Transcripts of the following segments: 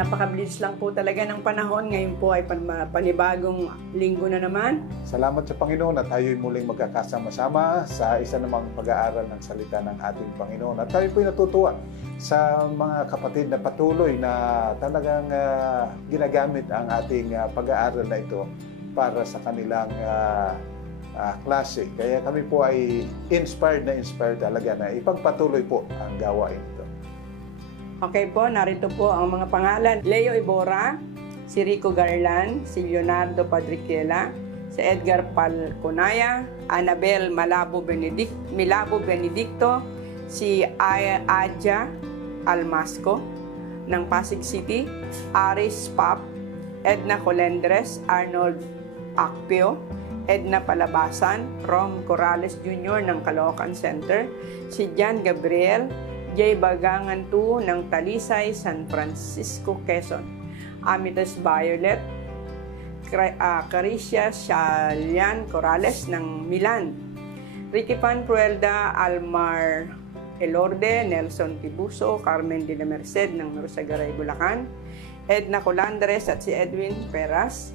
Napakabilis lang po talaga ng panahon. Ngayon po ay panibagong linggo na naman. Salamat sa Panginoon at tayo'y muling magkakasama-sama sa isa namang pag-aaral ng salita ng ating Panginoon. At tayo po'y natutuwa sa mga kapatid na patuloy na talagang ginagamit ang ating pag-aaral na ito para sa kanilang klase. Kaya kami po ay inspired talaga na ipagpatuloy po ang gawain ito. Okay po, narito po ang mga pangalan. Leo Ibora, si Rico Garland, si Leonardo Padriquela, si Edgar Palconaya, Annabel Milabo Benedicto, si Adja Almasco ng Pasig City, Aris Pap, Edna Colendres, Arnold Acpio, Edna Palabasan, Rom Corrales Jr. ng Caloocan Center, si Jan Gabriel, J. Bagangan 2 ng Talisay, San Francisco, Quezon, Amitas Violet, Caricia Shalian Corrales ng Milan, Ricky Pan Pruelda, Almar Elorde, Nelson Tibuso, Carmen de la Merced ng Marusagaray, Bulacan, Edna Colandres at si Edwin Peras,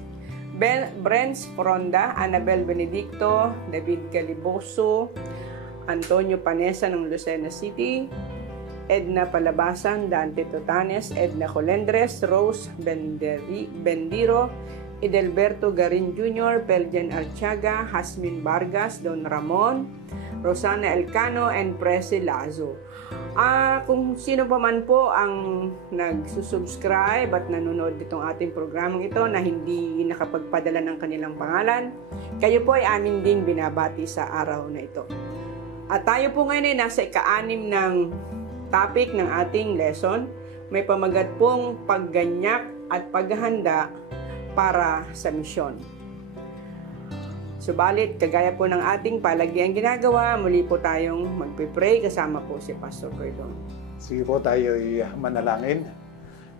Brens Fronda, Annabel Benedicto, David Galiboso, Antonio Panesa ng Lucena City, Edna Palabasan, Dante Totanes, Edna Colendres, Rose Bendiro, Edelberto Garin Jr., Pelgen Archaga, Hasmin Vargas, Don Ramon, Rosana Elcano, and Presi Lazo. Kung sino pa man po ang nagsusubscribe at nanonood ditong ating programang ito na hindi nakapagpadala ng kanilang pangalan, kayo po ay amin ding binabati sa araw na ito. At tayo po ngayon ay nasa ika-6 ng topic ng ating lesson. May pamagat pong pagganyak at paghahanda para sa misyon. Subalit, kagaya po ng ating palagiang ginagawa, muli po tayong magpipray kasama po si Pastor Cordon. Sige po, tayo'y manalangin.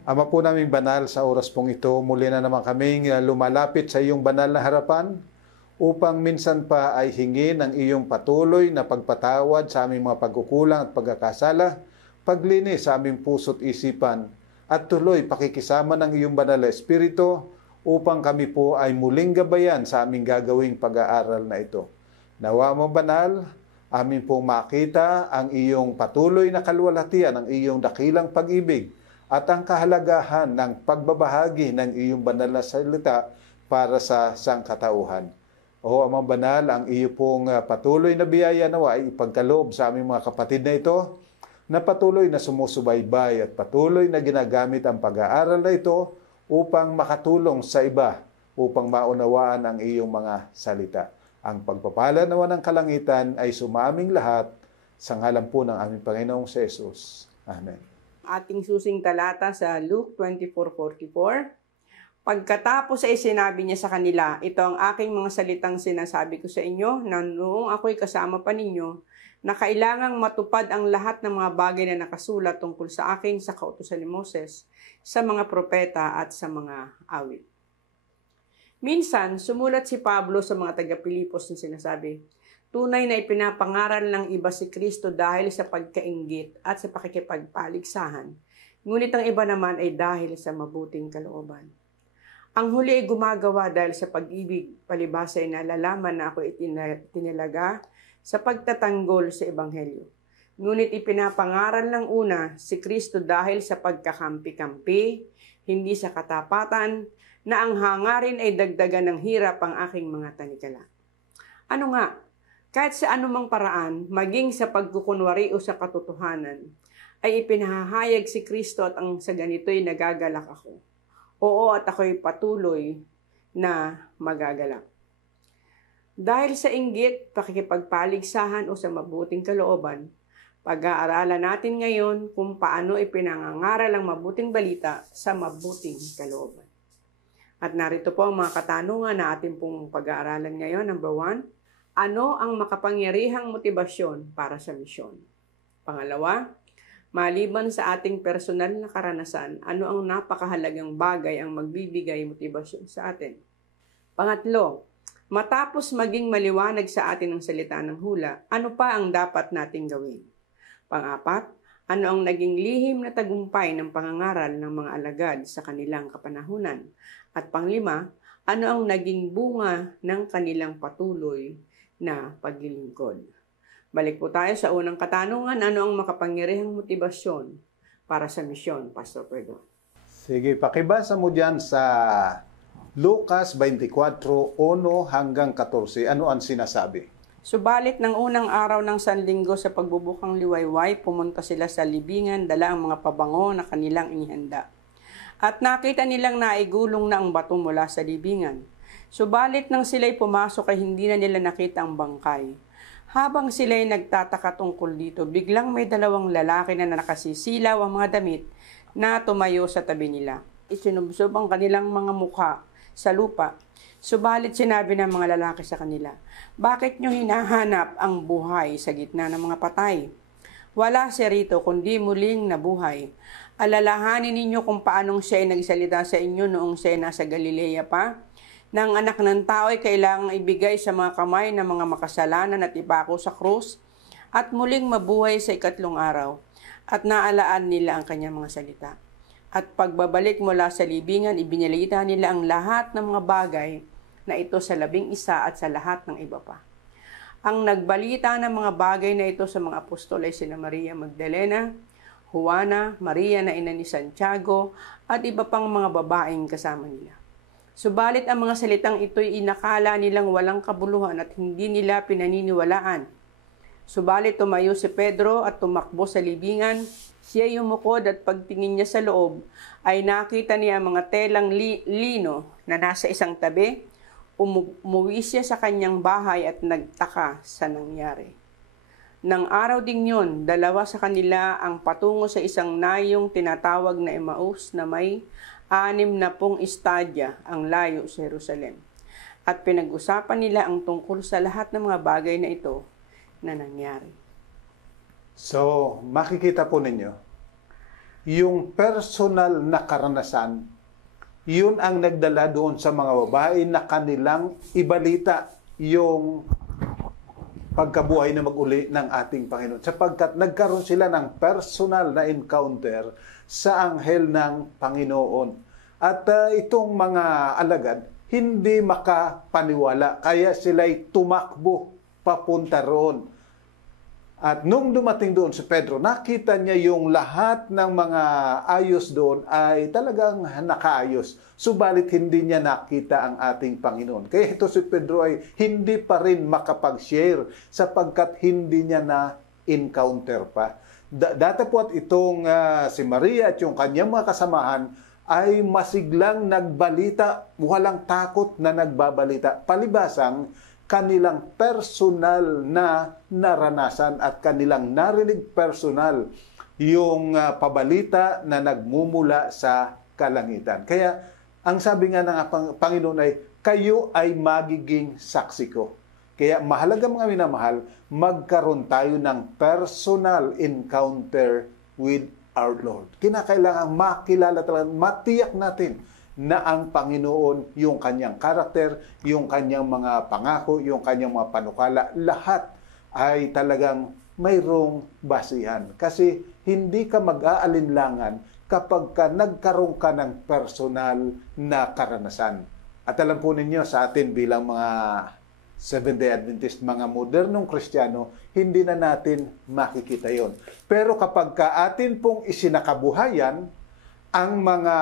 Ama po naming banal, sa oras pong ito, muli na naman kaming lumalapit sa iyong banal na harapan upang minsan pa ay hingin ang iyong patuloy na pagpatawad sa aming mga pagkukulang at pagkakasala, paglinis sa aming puso't isipan, at tuloy pakikisama ng iyong banal na Espiritu upang kami po ay muling gabayan sa aming gagawing pag-aaral na ito. Nawa mo banal, amin pong makita ang iyong patuloy na kalwalhatian, ang iyong dakilang pag-ibig, at ang kahalagahan ng pagbabahagi ng iyong banal na salita para sa sangkatauhan. O Amang Banal, ang iyo pong patuloy na biyaya nawa ay ipagkaloob sa aming mga kapatid na ito, na patuloy na sumusubaybay at patuloy na ginagamit ang pag-aaral na ito upang makatulong sa iba, upang maunawaan ang iyong mga salita. Ang pagpapala naman ng kalangitan ay sumaming lahat sa ngalan po ng aming Panginoong Jesus. Amen. Ating susing talata sa Luke 24:44. Pagkatapos ay sinabi niya sa kanila, ito ang aking mga salitang sinasabi ko sa inyo na noong ako'y kasama pa ninyo, na kailangang matupad ang lahat ng mga bagay na nakasulat tungkol sa akin sa kautusan ni Moses, sa mga propeta at sa mga awit. Minsan, sumulat si Pablo sa mga taga-Pilipos na sinasabi, tunay na ipinapangaral ng iba si Kristo dahil sa pagkainggit at sa pakikipagpaligsahan, ngunit ang iba naman ay dahil sa mabuting kalooban. Ang huli ay gumagawa dahil sa pag-ibig, palibhasa ay nalalaman na ako itinilaga sa pagtatanggol sa Ebanghelyo. Ngunit ipinapangaral ng una si Kristo dahil sa pagkakampi-kampi, hindi sa katapatan, na ang hangarin ay dagdagan ng hirap ang aking mga tanikala. Ano nga, kahit sa anumang paraan, maging sa pagkukunwari o sa katotohanan, ay ipinahahayag si Kristo at ang sa ganito'y nagagalak ako. Oo, at ako'y patuloy na magagalak. Dahil sa inggit, pakikipagpaligsahan o sa mabuting kalooban, pag-aaralan natin ngayon kung paano ipinangangaral ang mabuting balita sa mabuting kalooban. At narito po ang mga katanungan na ating pong pag-aaralan ngayon. Number 1, ano ang makapangyarihang motibasyon para sa misyon? Pangalawa, maliban sa ating personal na karanasan, ano ang napakahalagang bagay ang magbibigay motibasyon sa atin? Pangatlo, matapos maging maliwanag sa atin ang salita ng hula, ano pa ang dapat nating gawin? Pang-apat, Ano ang naging lihim na tagumpay ng pangangaral ng mga alagad sa kanilang kapanahunan? At panglima, ano ang naging bunga ng kanilang patuloy na paglilingkod? Balik po tayo sa unang katanungan, ano ang makapangyarihang motibasyon para sa misyon, Pastor Pedro? Sige, pakibasa mo dyan sa Lucas 24:1 hanggang 14. Ano ang sinasabi? Subalit ng unang araw ng Sanlinggo sa pagbubukang liwayway, pumunta sila sa libingan, dala ang mga pabango na kanilang inihanda. At nakita nilang naigulong na ang bato mula sa libingan. Subalit nang sila'y pumasok ay hindi na nila nakita ang bangkay. Habang sila'y nagtataka tungkol dito, biglang may dalawang lalaki na nakasisilaw ang mga damit na tumayo sa tabi nila. Isinubsob ang kanilang mga mukha sa lupa. Subalit sinabi ng mga lalaki sa kanila, "Bakit nyo hinahanap ang buhay sa gitna ng mga patay? Wala siya rito kundi muling nabuhay. Alalahanin ninyo kung paanong siya ay nagsalita sa inyo noong siya ay nasa Galilea pa. Nang anak ng tao ay kailangang ibigay sa mga kamay ng mga makasalanan at ipako sa krus at muling mabuhay sa ikatlong araw. At naalaan nila ang kanyang mga salita. At pagbabalik mula sa libingan, ibinalita nila ang lahat ng mga bagay na ito sa 11 at sa lahat ng iba pa. Ang nagbalita ng mga bagay na ito sa mga apostol ay sina Maria Magdalena, Juana, Maria na ina ni Santiago, at iba pang mga babaeng kasama nila. Subalit ang mga salitang ito'y inakala nilang walang kabuluhan at hindi nila pinaniniwalaan. Subalit tumayo si Pedro at tumakbo sa libingan. Siya yumukod at pagtingin niya sa loob ay nakita niya mga telang lino na nasa isang tabi. Umuwi siya sa kanyang bahay at nagtaka sa nangyari. Nang araw ding yun, dalawa sa kanila ang patungo sa isang nayong tinatawag na Emmaus na may 60 estadya ang layo sa Jerusalem. At pinag-usapan nila ang tungkol sa lahat ng mga bagay na ito na nangyari. So, makikita po ninyo, yung personal na karanasan, yun ang nagdala doon sa mga babae na kanilang ibalita yung pagkabuhay na mag-uli ng ating Panginoon. Sapagkat nagkaroon sila ng personal na encounter sa anghel ng Panginoon. At itong mga alagad, hindi makapaniwala. Kaya sila'y tumakbo papunta roon. At nung dumating doon si Pedro, nakita niya yung lahat ng mga ayos doon ay talagang nakaayos. Subalit hindi niya nakita ang ating Panginoon. Kaya ito si Pedro ay hindi pa rin makapag-share sapagkat hindi niya na-encounter pa. Datapwat itong si Maria at yung kanyang mga kasamahan ay masiglang nagbalita, walang takot na nagbabalita. Palibasang kanilang personal na naranasan at kanilang narinig personal yung pabalita na nagmumula sa kalangitan. Kaya ang sabi nga ng Panginoon ay, kayo ay magiging saksi ko. Kaya mahalaga mga minamahal, magkaroon tayo ng personal encounter with our Lord. Kinakailangan makilala talaga, matiyak natin na ang Panginoon, yung kanyang karakter, yung kanyang mga pangako, yung kanyang mga panukala, lahat ay talagang mayroong basihan. Kasi hindi ka mag-aalinlangan kapag ka nagkaroon ka ng personal na karanasan. At alam po ninyo sa atin bilang mga Seventh-day Adventist, mga modernong Kristiyano, hindi na natin makikita yon. Pero kapag ka atin pong isinakabuhayan ang mga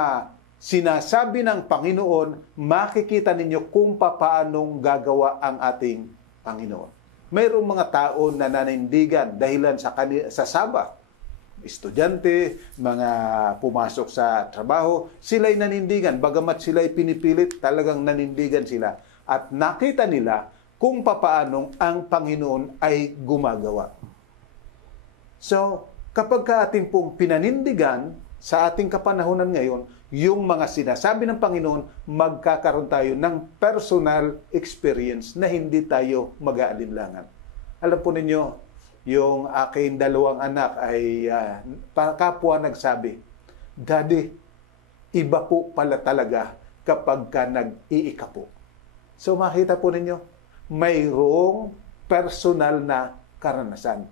sinasabi ng Panginoon, makikita ninyo kung paanong gagawa ang ating Panginoon. Mayroong mga tao na nanindigan dahilan sa Sabat. Estudyante, mga pumasok sa trabaho, sila'y nanindigan. Bagamat sila'y pinipilit, talagang nanindigan sila. At nakita nila kung paanong ang Panginoon ay gumagawa. So, kapag ating pong pinanindigan sa ating kapanahunan ngayon, yung mga sinasabi ng Panginoon, magkakaroon tayo ng personal experience na hindi tayo mag-aalinlangan. Alam po ninyo, yung aking 2 anak ay kapwa nagsabi, "Daddy, iba po pala talaga kapag ka nag-iika po." So makita po ninyo, mayroong personal na karanasan.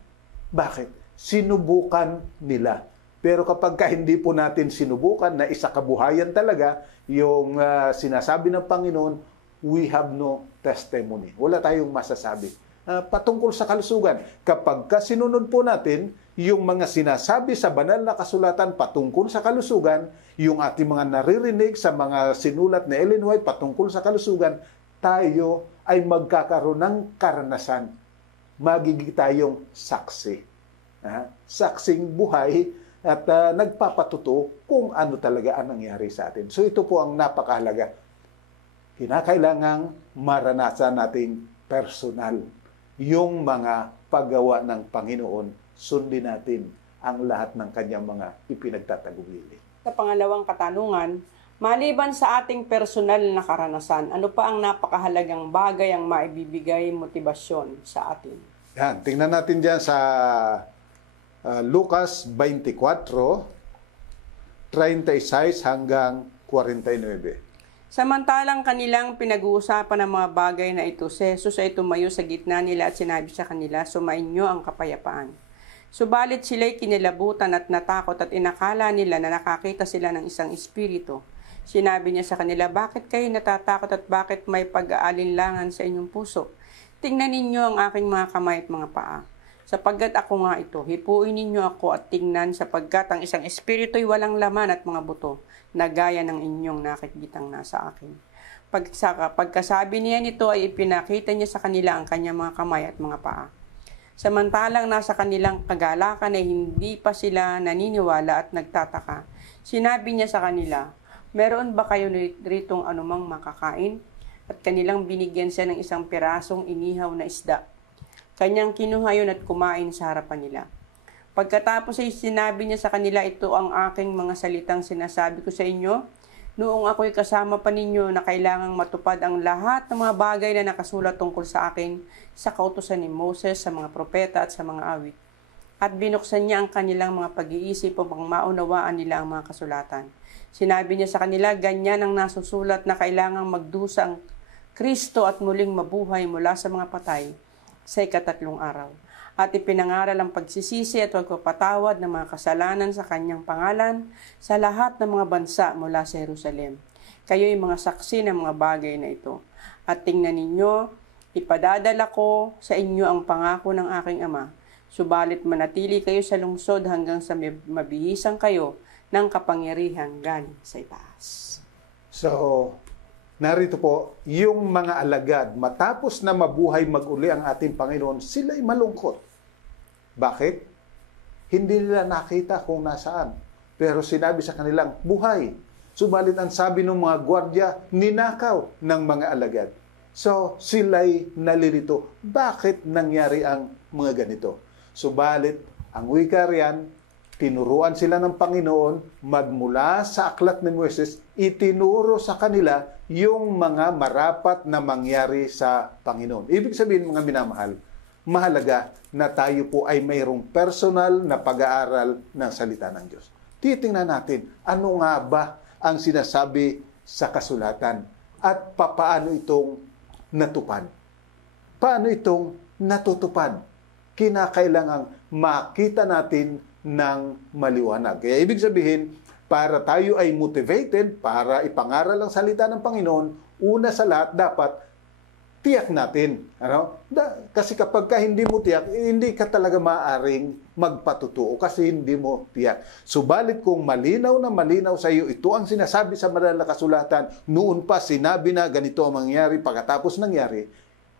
Bakit? sinubukan nila. Pero kapag hindi po natin sinubukan na isa kabuhayan talaga, yung sinasabi ng Panginoon, we have no testimony. Wala tayong masasabi. Patungkol sa kalusugan, kapag sinunod po natin yung mga sinasabi sa banal na kasulatan patungkol sa kalusugan, yung ating mga naririnig sa mga sinulat na Ellen White patungkol sa kalusugan, tayo ay magkakaroon ng karanasan. Magiging tayong saksi. Saksing buhay at nagpapatuto kung ano talaga ang nangyari sa atin. So ito po ang napakahalaga. Kinakailangang maranasan nating personal yung mga paggawa ng Panginoon. Sundin natin ang lahat ng kanyang mga ipinagtatagubilin. Sa pangalawang katanungan, maliban sa ating personal na karanasan, ano pa ang napakahalagang bagay ang maibibigay motibasyon sa atin? Yan, tingnan natin dyan sa Lucas 24:36 hanggang 49. Samantalang kanilang pinag-uusapan ng mga bagay na ito, si Jesus ay tumayo sa gitna nila at sinabi sa kanila, "Sumainyo ang kapayapaan." Subalit sila'y kinilabutan at natakot at inakala nila na nakakita sila ng isang espiritu. Sinabi niya sa kanila, "Bakit kayo natatakot at bakit may pag-aalinlangan sa inyong puso? Tingnan ninyo ang aking mga kamay at mga paa. Sapagkat ako nga ito, hipuin ninyo ako at tingnan sapagkat ang isang espiritu ay walang laman at mga buto na gaya ng inyong nakikitang nasa akin." Pagkasabi niya nito ay ipinakita niya sa kanila ang kanyang mga kamay at mga paa. Samantalang nasa kanilang kagalakan ay hindi pa sila naniniwala at nagtataka. Sinabi niya sa kanila, "Meron ba kayo ritong anumang makakain?" At kanilang binigyan siya ng isang pirasong inihaw na isda. Kanyang kinuha yun at kumain sa harapan nila. Pagkatapos ay sinabi niya sa kanila, "Ito ang aking mga salitang sinasabi ko sa inyo, noong ako'y kasama pa ninyo na kailangang matupad ang lahat ng mga bagay na nakasulat tungkol sa akin sa kautusan ni Moses, sa mga propeta at sa mga awit." At binuksan niya ang kanilang mga pag-iisip upang maunawaan nila ang mga kasulatan. Sinabi niya sa kanila, "Ganyan ang nasusulat na kailangang magdusa ang Kristo at muling mabuhay mula sa mga patay sa ika-3 araw. At ipinangaral ang pagsisisi at pagpapatawad ng mga kasalanan sa kanyang pangalan sa lahat ng mga bansa mula sa Jerusalem. Kayo'y mga saksi ng mga bagay na ito. At tingnan ninyo, ipadadala ko sa inyo ang pangako ng aking Ama. Subalit manatili kayo sa lungsod hanggang sa mabihisan kayo ng kapangyarihan galing sa itaas." So, narito po, yung mga alagad, matapos na mabuhay mag-uli ang ating Panginoon, sila'y malungkot. Bakit? Hindi nila nakita kung nasaan. Pero sinabi sa kanilang, buhay. Subalit ang sabi ng mga gwardya, ninakaw ng mga alagad. So, sila'y nalilito. Bakit nangyari ang mga ganito? Subalit, ang wika riyan, tinuruan sila ng Panginoon, magmula sa aklat ni Moises, itinuro sa kanila yung mga marapat na mangyari sa Panginoon. Ibig sabihin, mga minamahal, mahalaga na tayo po ay mayroong personal na pag-aaral ng salita ng Diyos. Titingnan natin, ano nga ba ang sinasabi sa kasulatan at paano itong natupad. Paano itong natutupad? Kinakailangang makita natin ng maliwanag. Kaya ibig sabihin, para tayo ay motivated, para ipangaral ang salita ng Panginoon, una sa lahat dapat tiyak natin. Kasi kapag hindi mo tiyak, hindi ka talaga maaaring magpatutuo kasi hindi mo tiyak. Subalit kung malinaw na malinaw sa iyo, ito ang sinasabi sa banal na kasulatan, noon pa sinabi na ganito ang mangyari, pagkatapos nangyari,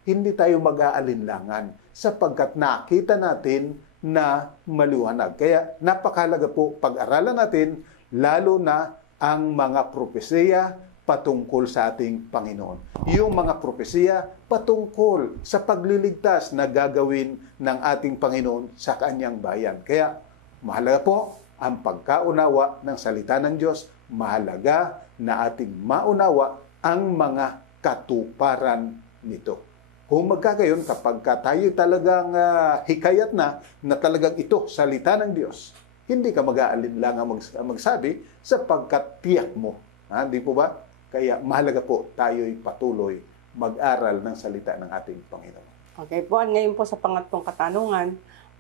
hindi tayo mag-aalinlangan sapagkat nakita natin na maliwanag. Kaya napakahalaga po pag-aralan natin, lalo na ang mga propesiya patungkol sa ating Panginoon. Yung mga propesiya patungkol sa pagliligtas na gagawin ng ating Panginoon sa kanyang bayan. Kaya mahalaga po ang pagkaunawa ng salita ng Diyos. Mahalaga na ating maunawa ang mga katuparan nito. Kung magkagayon, kapag tayo talagang hikayat na talagang ito, salita ng Diyos, hindi ka mag-aalinlangan magsabi sapagkat tiyak mo. Hindi po ba? Kaya mahalaga po tayo'y patuloy mag-aral ng salita ng ating Panginoon. Okay po, ngayon po sa pangatlong katanungan,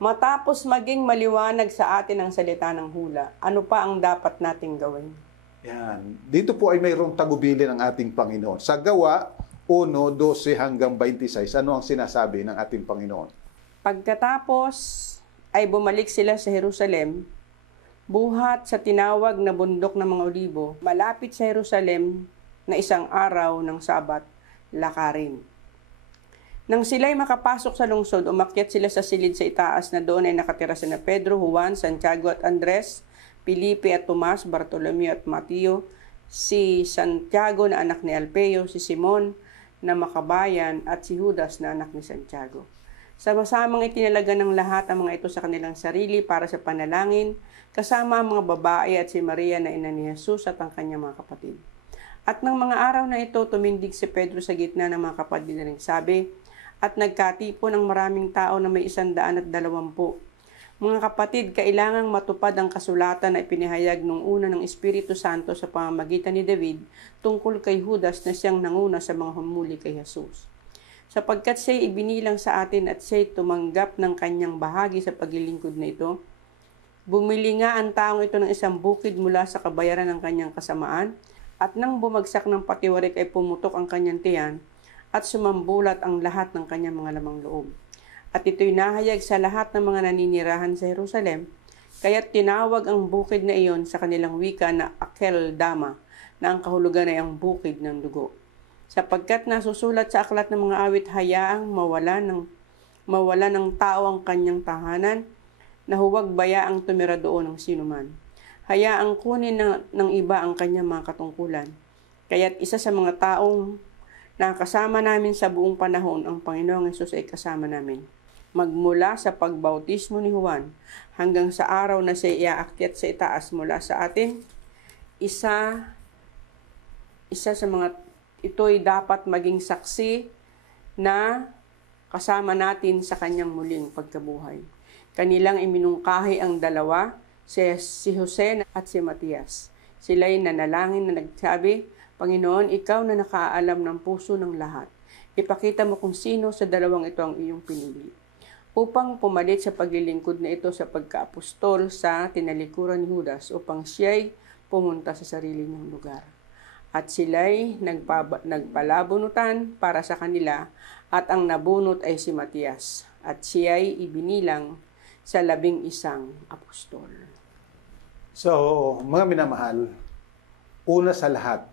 Matapos maging maliwanag sa atin ang salita ng hula, ano pa ang dapat nating gawin? Yan. Dito po ay mayroong tagubilin ng ating Panginoon. Sa Gawa 1:12 hanggang 26, ano ang sinasabi ng ating Panginoon? Pagkatapos ay bumalik sila sa Jerusalem, buhat sa tinawag na bundok ng mga olibo, malapit sa Jerusalem na isang araw ng Sabat, lakarin. Nang sila'y makapasok sa lungsod, umakyat sila sa silid sa itaas na doon ay nakatira sina Pedro, Juan, Santiago at Andres, Felipe at Tomas, Bartolomeo at Mateo, si Santiago na anak ni Alpeo, si Simon na makabayan at si Judas na anak ni Santiago. Sama-samang itinalaga ng lahat ang mga ito sa kanilang sarili para sa panalangin, kasama ang mga babae at si Maria na ina ni Jesus at ang kanyang mga kapatid. At ng mga araw na ito, tumindig si Pedro sa gitna ng mga kapatid na nagsabi, at nagkatipon ng maraming tao na may 120. Mga kapatid, kailangang matupad ang kasulatan na ipinahayag nung una ng Espiritu Santo sa pamamagitan ni David tungkol kay Judas na siyang nanguna sa mga humuli kay Jesus. Sapagkat siya'y ibinilang sa atin at siya'y tumanggap ng kanyang bahagi sa paglilingkod na ito, bumili nga ang taong ito ng isang bukid mula sa kabayaran ng kanyang kasamaan, at nang bumagsak ng patiwarik ay pumutok ang kanyang tiyan, at sumambulat ang lahat ng kanyang mga lamang loob. At ito'y nahayag sa lahat ng mga naninirahan sa Jerusalem, kaya't tinawag ang bukid na iyon sa kanilang wika na Akeldama, na ang kahulugan ay ang bukid ng dugo. Sapagkat nasusulat sa aklat ng mga awit, hayaang mawala ng tao ang kanyang tahanan, na huwag bayaang tumira doon ng sinuman. Hayaang kunin ng iba ang kanyang mga katungkulan. Kaya't isa sa mga taong nakasama namin sa buong panahon, ang Panginoong Hesus ay kasama namin. Magmula sa pagbautismo ni Juan hanggang sa araw na siya iaakyat sa itaas mula sa atin, isa sa mga ito'y dapat maging saksi na kasama natin sa kanyang muling pagkabuhay. Kanilang iminungkahi ang dalawa, si Jose at si Matias. Sila'y nanalangin na nagsabi, Panginoon, ikaw na nakaalam ng puso ng lahat. Ipakita mo kung sino sa dalawang ito ang iyong pinili. Upang pumalit sa paglilingkod na ito sa pagkaapostol sa tinalikuran ni Judas upang siya'y pumunta sa sarili niyang lugar. At sila'y nagpalabunutan para sa kanila at ang nabunot ay si Matias at siya'y ibinilang sa 11 apostol. So, mga minamahal, una sa lahat,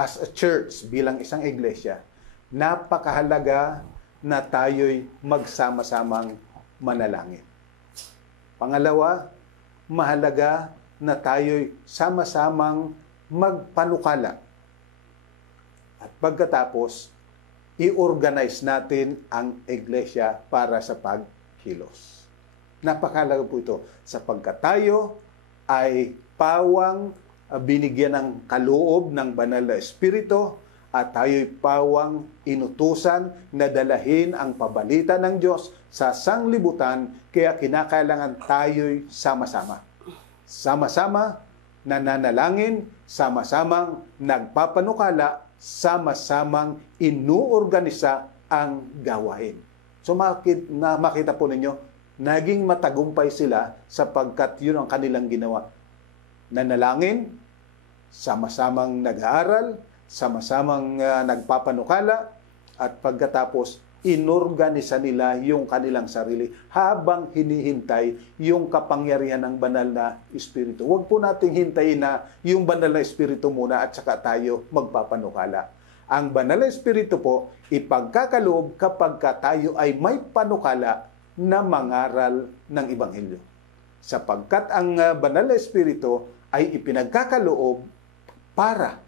as a church, bilang isang iglesia, napakahalaga na tayo'y magsama-samang manalangin. Pangalawa, mahalaga na tayo'y sama-samang magpanukala. At pagkatapos, i-organize natin ang iglesia para sa pagkilos. Napakahalaga po ito sapagkat tayo ay pawang binigyan ng kaloob ng banal na espiritu at tayo'y pawang inutusan na dalahin ang pabalita ng Diyos sa sanglibutan, kaya kinakailangan tayo'y sama-sama. Sama-sama nananalangin, sama-samang nagpapanukala, sama-samang inuorganisa ang gawain. So makita po ninyo, naging matagumpay sila sapagkat yun ang kanilang ginawa. Nanalangin, sama-samang nag-aaral, sama-samang nagpapanukala, at pagkatapos inorganisa nila yung kanilang sarili habang hinihintay yung kapangyarihan ng banal na espiritu. Huwag po nating hintayin na yung banal na espiritu muna at saka tayo magpapanukala. Ang banal na espiritu po, ipagkakaloob kapag tayo ay may panukala na mangaral ng Ebanghelyo. Sapagkat ang banal na espiritu ay ipinagkakaloob para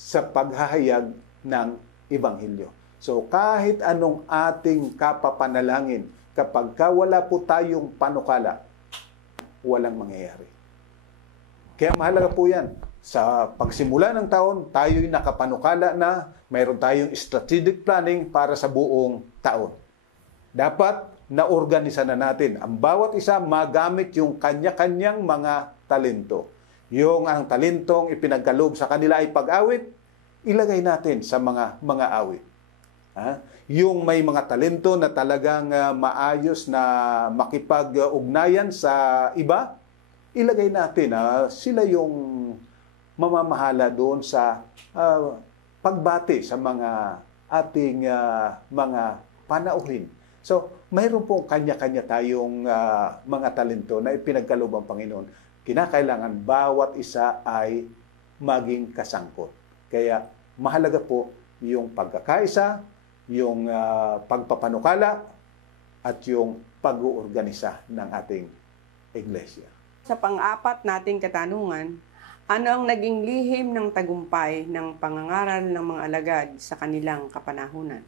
sa paghahayag ng Ebanghelyo. So kahit anong ating kapapanalangin, kapag wala po tayong panukala, walang mangyayari. Kaya mahalaga po yan. Sa pagsimula ng taon, tayo'y nakapanukala na mayroon tayong strategic planning para sa buong taon. Dapat naorganisa na natin. Ang bawat isa magamit yung kanya-kanyang mga talento. Yung ang talentong ipinagkaloob sa kanila ay pag-awit, ilagay natin sa mga awit. yung may mga talento na talagang maayos na makipag-ugnayan sa iba, ilagay natin sila yung mamamahala doon sa pagbati sa mga ating mga panauhin. So, mayroon pong kanya-kanya tayong mga talento na ipinagkaloob ng Panginoon. Kinakailangan bawat isa ay maging kasangkot. Kaya mahalaga po yung pagkakaisa, yung pagpapanukala, at yung pag-uorganisa ng ating iglesia. Sa pang-apat nating katanungan, ano ang naging lihim ng tagumpay ng pangangaral ng mga alagad sa kanilang kapanahunan?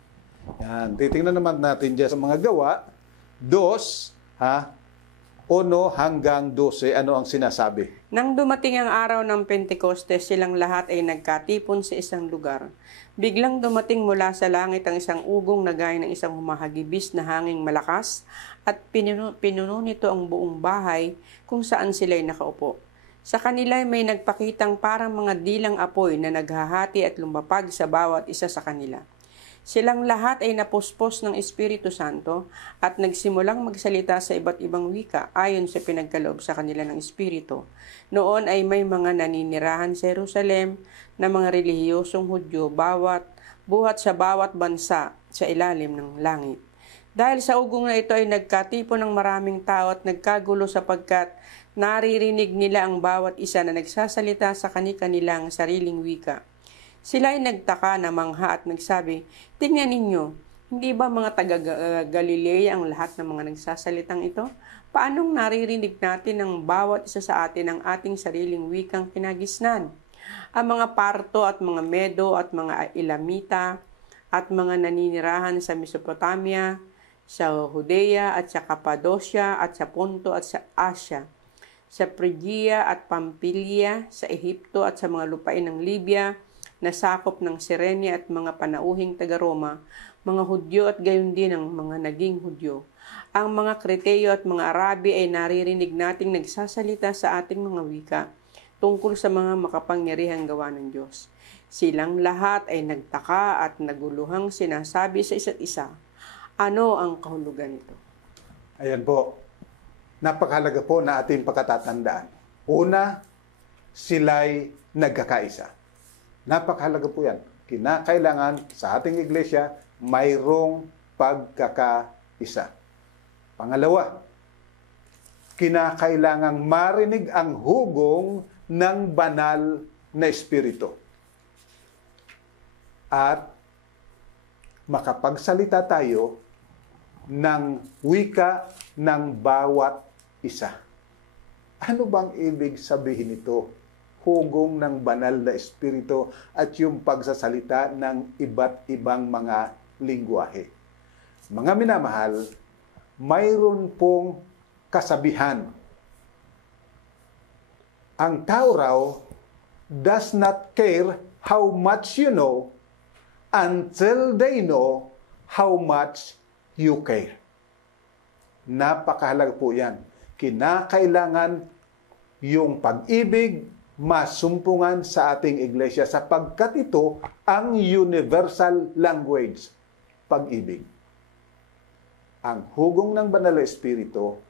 Yan. Titingnan naman natin dyan sa mga gawa. 1 hanggang 12, ano ang sinasabi? Nang dumating ang araw ng Pentecostes, silang lahat ay nagkatipon sa isang lugar. Biglang dumating mula sa langit ang isang ugong na gaya ng isang humahagibis na hanging malakas at pinuno nito ang buong bahay kung saan sila'y nakaupo. Sa kanila may nagpakitang parang mga dilang apoy na naghahati at lumapag sa bawat isa sa kanila. Silang lahat ay napuspos ng Espiritu Santo at nagsimulang magsalita sa iba't ibang wika ayon sa pinagkaloob sa kanila ng Espiritu. Noon ay may mga naninirahan sa Jerusalem na mga relihiyosong Hudyo buhat sa bawat bansa sa ilalim ng langit. Dahil sa ugong na ito ay nagkatipon ng maraming tao at nagkagulo sapagkat naririnig nila ang bawat isa na nagsasalita sa kani-kanilang sariling wika. Sila ay nagtaka na mangha at nagsabi, "Tingnan ninyo, hindi ba mga taga-Galilea ang lahat ng mga nagsasalitang ito? Paanong naririnig natin ang bawat isa sa atin ang ating sariling wikang kinagisnan? Ang mga Parto at mga Medo at mga Elamita at mga naninirahan sa Mesopotamia, sa Judea at sa Cappadocia at sa Ponto at sa Asia, sa Phrygia at Pamphylia, sa Ehipto at sa mga lupain ng Libya, na sakop ng Cyrene at mga panauhing taga-Roma, mga Hudyo at gayon din ang mga naging Hudyo. Ang mga Kreteo at mga Arabi ay naririnig nating nagsasalita sa ating mga wika tungkol sa mga makapangyarihang gawa ng Diyos. Silang lahat ay nagtaka at naguluhang sinasabi sa isa't isa, ano ang kahulugan nito?" Ayan po. Napakahalaga po na ating pagkatatandaan. Una, sila'y nagkakaisa. Napakahalaga po yan. Kinakailangan sa ating iglesia, mayroong pagkakaisa. Pangalawa, kinakailangang marinig ang hugong ng banal na espiritu. At makapagsalita tayo ng wika ng bawat isa. Ano bang ibig sabihin nito? Hugong ng banal na espiritu at yung pagsasalita ng iba't ibang mga lingwahe. Mga minamahal, mayroon pong kasabihan. Ang tao raw does not care how much you know until they know how much you care. Napakahalaga po yan. Kinakailangan yung pag-ibig masumpungan sa ating iglesia sapagkat ito ang universal language, pag-ibig. Ang hugong ng banal na espiritu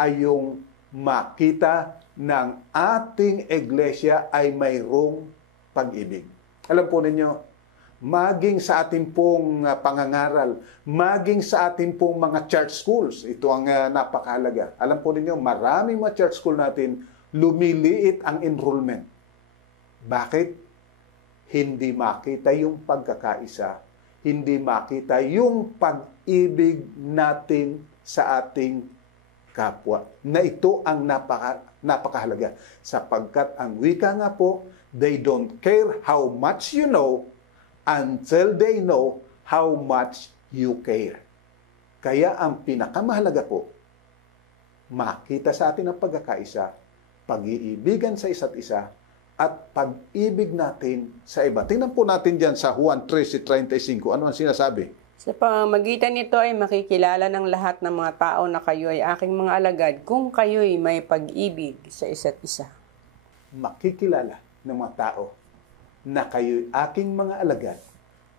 ay yung makita ng ating iglesia ay mayroong pag-ibig. Alam po ninyo, maging sa ating pong pangangaral, maging sa ating pong mga church schools, ito ang napakahalaga. Alam po ninyo, maraming mga church school natin, lumiliit ang enrollment. Bakit? Hindi makita yung pagkakaisa, hindi makita yung pag-ibig natin sa ating kapwa. Na ito ang napakahalaga. Sapagkat ang wika nga po, they don't care how much you know until they know how much you care. Kaya ang pinakamahalaga po, makita sa atin ang pagkakaisa, pag-iibigan sa isa't isa, at pag-ibig natin sa iba. Tingnan po natin dyan sa Juan 13:35. Ano ang sinasabi? Sa pamamagitan nito ay makikilala ng lahat ng mga tao na kayo ay aking mga alagad kung kayo'y may pag-ibig sa isa't isa. Makikilala ng mga tao na kayo'y aking mga alagad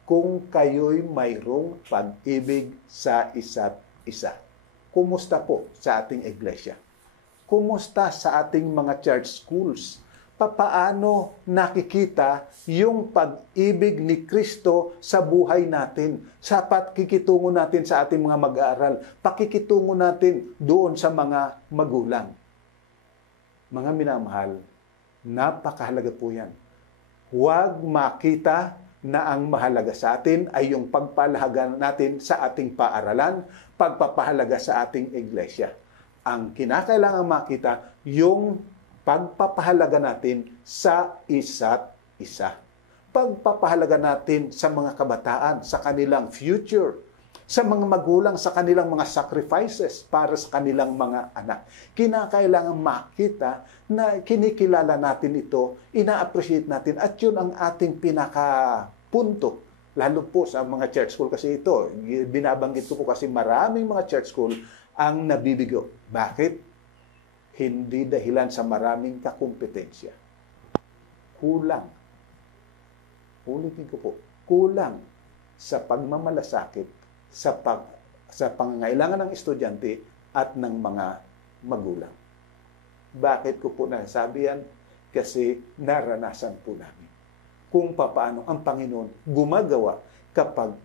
kung kayo'y mayroong pag-ibig sa isa't isa. Kumusta po sa ating iglesia? Kumusta sa ating mga church schools? Papaano nakikita yung pag-ibig ni Kristo sa buhay natin, sa pakikitungo natin sa ating mga mag-aaral, pakikitungo natin doon sa mga magulang. Mga minamahal, napakahalaga po yan. Huwag makita na ang mahalaga sa atin ay yung pagpapahalaga natin sa ating paaralan, pagpapahalaga sa ating iglesia. Ang kinakailangan makita, yung pagpapahalaga natin sa isa't isa. Pagpapahalaga natin sa mga kabataan, sa kanilang future, sa mga magulang, sa kanilang mga sacrifices para sa kanilang mga anak. Kinakailangan makita na kinikilala natin ito, ina-appreciate natin, at yun ang ating pinakapunto. Lalo po sa mga church school kasi ito, binabanggit ko po kasi maraming mga church school ang nabibigo. Bakit? Hindi dahilan sa maraming kakumpetensya. Kulang. Ulitin ko po, kulang sa pagmamalasakit sa pangangailangan ng estudyante at ng mga magulang. Bakit ko po nasabi yan? Kasi naranasan po namin kung paano ang Panginoon gumagawa kapag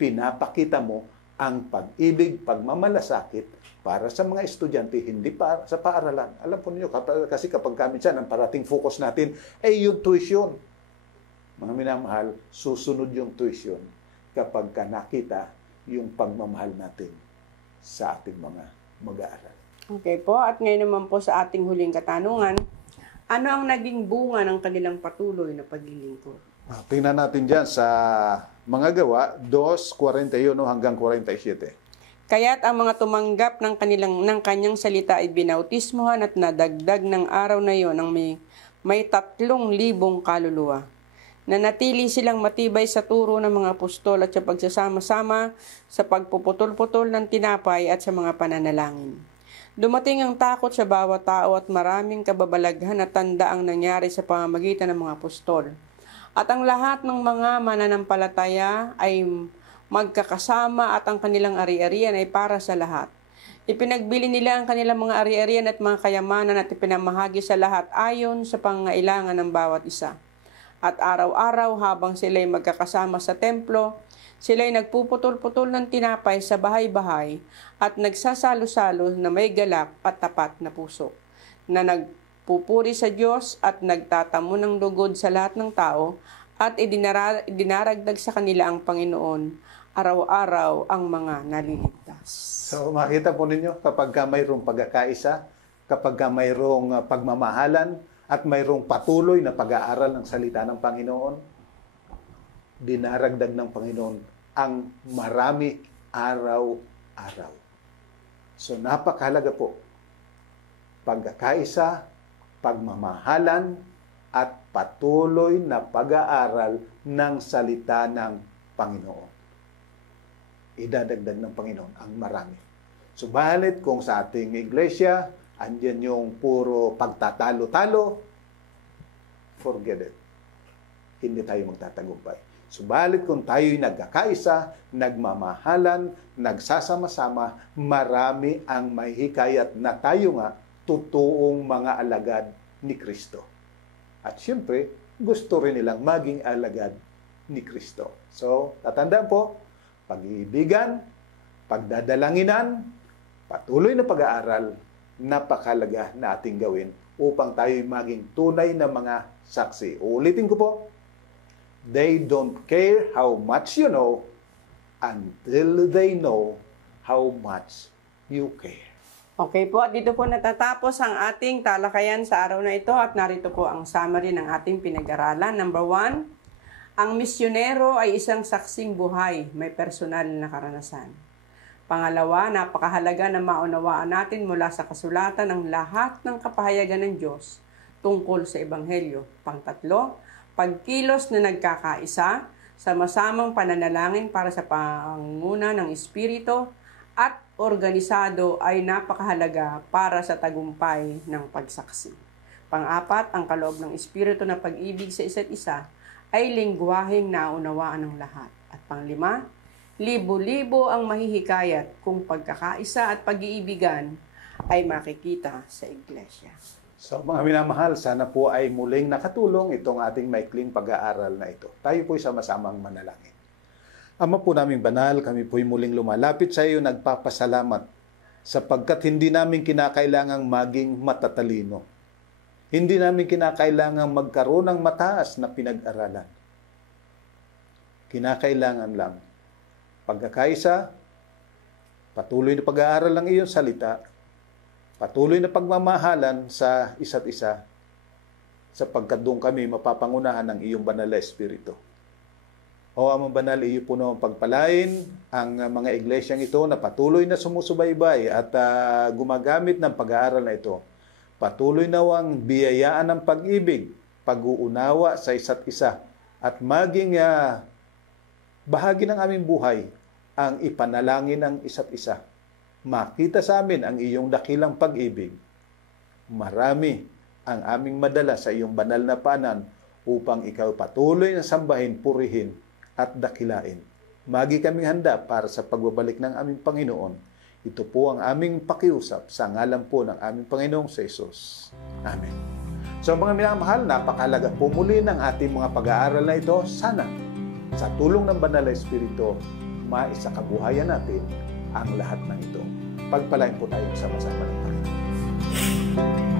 pinapakita mo ang pag-ibig, pagmamalasakit para sa mga estudyante, hindi para sa paaralan. Alam po niyo, kasi kapag minsan ang parating focus natin ay yung tuition. Mga minamahal, susunod yung tuition kapag nakita yung pagmamahal natin sa ating mga mag-aaral. Okay po, at ngayon naman po sa ating huling katanungan, ano ang naging bunga ng kanilang patuloy na paglilingkod? Tingnan natin dyan sa mga gawa, 2:41 hanggang 47. Kaya't ang mga tumanggap ng kanyang salita ay binautismohan at nadagdag ng araw na iyon ng may 3,000 kaluluwa. Nanatili silang matibay sa turo ng mga apostol at sa pagsasama-sama sa pagpuputol-putol ng tinapay at sa mga pananalangin. Dumating ang takot sa bawat tao at maraming kababalaghan at tanda ang nangyari sa pamamagitan ng mga apostol. At ang lahat ng mga mananampalataya ay magkakasama at ang kanilang ari-arian ay para sa lahat. Ipinagbili nila ang kanilang mga ari-arian at mga kayamanan at ipinamahagi sa lahat ayon sa pangailangan ng bawat isa. At araw-araw habang sila'y magkakasama sa templo, sila'y nagpuputol-putol ng tinapay sa bahay-bahay at nagsasalo-salo na may galak at tapat na puso, na nagpupuri sa Diyos at nagtatamo ng lugod sa lahat ng tao at idinaragdag sa kanila ang Panginoon araw-araw ang mga naliligtas. So makita po ninyo, kapag mayroong pagkakaisa, kapag mayroong pagmamahalan, at mayroong patuloy na pag-aaral ng salita ng Panginoon, dinaragdag ng Panginoon ang marami araw-araw. So napakahalaga po, pagkakaisa, pagmamahalan, at patuloy na pag-aaral ng salita ng Panginoon. Idadagdag ng Panginoon ang marami. Subalit kung sa ating iglesia, andyan yung puro pagtatalo-talo, forget it. Hindi tayo magtatagumpay. Subalit kung tayo'y nagkakaisa, nagmamahalan, nagsasama-sama, marami ang mahihikayat na tayo nga totoong mga alagad ni Kristo. At siyempre, gusto rin nilang maging alagad ni Kristo. So, tatandaan po, pag-iibigan, pagdadalanginan, patuloy na pag-aaral, napakahalaga na ating gawin upang tayo'y maging tunay na mga saksi. Uulitin ko po, they don't care how much you know until they know how much you care. Okay po, at dito po natatapos ang ating talakayan sa araw na ito at narito po ang summary ng ating pinag-aralan. Number 1, ang misyonero ay isang saksing buhay, may personal na karanasan. Pangalawa, napakahalaga na maunawaan natin mula sa kasulatan ang lahat ng kapahayagan ng Diyos tungkol sa Ebanghelyo. Pangtatlo, pagkilos na nagkakaisa, sama-samang pananalangin para sa pangunguna ng Espiritu at organisado ay napakahalaga para sa tagumpay ng pagsaksi. Pang-apat, ang kaloob ng Espiritu na pag-ibig sa isa't isa ay lingwaheng naunawaan ng lahat. At panglima, libo-libo ang mahihikayat kung pagkakaisa at pag-iibigan ay makikita sa iglesia. So mga minamahal, sana po ay muling nakatulong itong ating maikling pag-aaral na ito. Tayo po'y sama-samang manalangin. Ama po naming banal, kami po'y muling lumalapit sa iyo, nagpapasalamat sapagkat hindi namin kinakailangang maging matatalino. Hindi namin kinakailangang magkaroon ng mataas na pinag-aralan. Kinakailangan lang pagkakaisa, patuloy na pag-aaral ng iyong salita, patuloy na pagmamahalan sa isa't isa, sapagkat doon kami mapapangunahan ng iyong banal na Espiritu. O Amang Banal, iyo po naman pagpalain ang mga iglesyang ito na patuloy na sumusubaybay at gumagamit ng pag-aaral na ito. Patuloy nawang biyayaan ng pag-ibig, pag-uunawa sa isa't isa, at maging bahagi ng aming buhay ang ipanalangin ng isa't isa. Makita sa amin ang iyong dakilang pag-ibig. Marami ang aming madala sa iyong banal na paanan upang ikaw patuloy na sambahin, purihin at dakilain. Magi kaming handa para sa pagbabalik ng aming Panginoon. Ito po ang aming pakiusap sa ngalan po ng aming Panginoong sa Jesus. Amen. So mga minamahal, napakahalaga po muli ng ating mga pag-aaral na ito. Sana sa tulong ng Banal na Espiritu, maisakabuhayan natin ang lahat ng ito. Pagpalain po tayo sama-sama ng Panginoon.